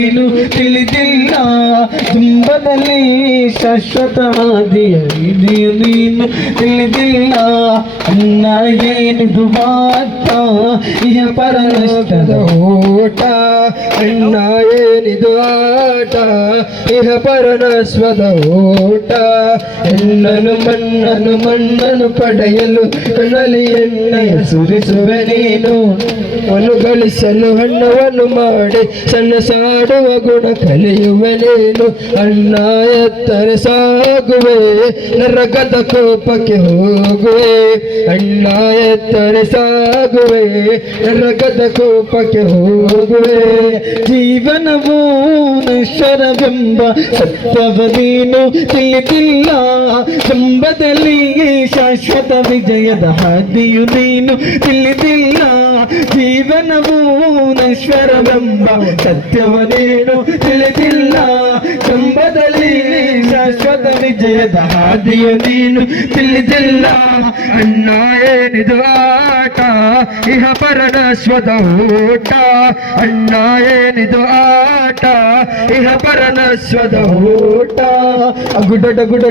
ನೀನು ತಿಳಿದಿಲ್ಲ ತುಂಬದಲ್ಲಿ ಶಾಶ್ವತವಾದಿಯ ಇದೆಯು ನೀನು ತಿಳಿದಿಲ್ಲ ಅನ್ನ ಏನಿದು ಮಾತ ಇಹ ಪರನಷ್ಟದ ಓಟ ಅಣ್ಣ ಏನಿದು ಆಟ ಇಹ ಪರನಸ್ವದ ಓಟ ಹೆಣ್ಣನು ಮಣ್ಣನು ಪಡೆಯಲು ಕಣ್ಣಲ್ಲಿ ಎಣ್ಣೆಯ ಸುರಿಸುವೆ ನೀನು ಒನು ಗಳಿಸಲು ಹಣ್ಣವನ್ನು ಮಾಡಿ ಸಣ್ಣ ಸಾಡುವ ಗುಣ ಕಲಿಯುವೆ ನೀನು ಅಣ್ಣ ಎತ್ತರೆ ಸಾಗುವೆ ನರಕದ ಕೋಪಕ್ಕೆ ಹೋಗುವೆ ಅಣ್ಣ ಎತ್ತರೆ ಸಾಗುವೆ ನರಕದ ಕೋಪಕ್ಕೆ ಹೋಗುವೆ ಜೀವನವೂ ನಶ್ವರವೆಂಬ ಸತ್ಯವ ನೀನು ತಿಳಿದಿಲ್ಲ ಕಂಬದಲ್ಲಿ ಶಾಶ್ವತ ವಿಜಯದ ಹಾದಿಯು ನೀನು ತಿಳಿದಿಲ್ಲ ಜೀವನವೂ ನಶ್ವರವೆಂಬ ಸತ್ಯವ ನೀನು ತಿಳಿದಿಲ್ಲ ಕಂಬದಲ್ಲಿ ಶಾಶ್ವತ ವಿಜಯದ ಹಾದಿಯು ನೀನು ತಿಳಿದಿಲ್ಲ ಅಣ್ಣ ಏನಿದು ಆಟ ಇಹ ಪರನಸ್ವದ ಓಟ ಅಣ್ಣ ಏನಿದು ಆಟ ಇಹ ಪರನಸ್ವದ ಓಟ ಗುಡ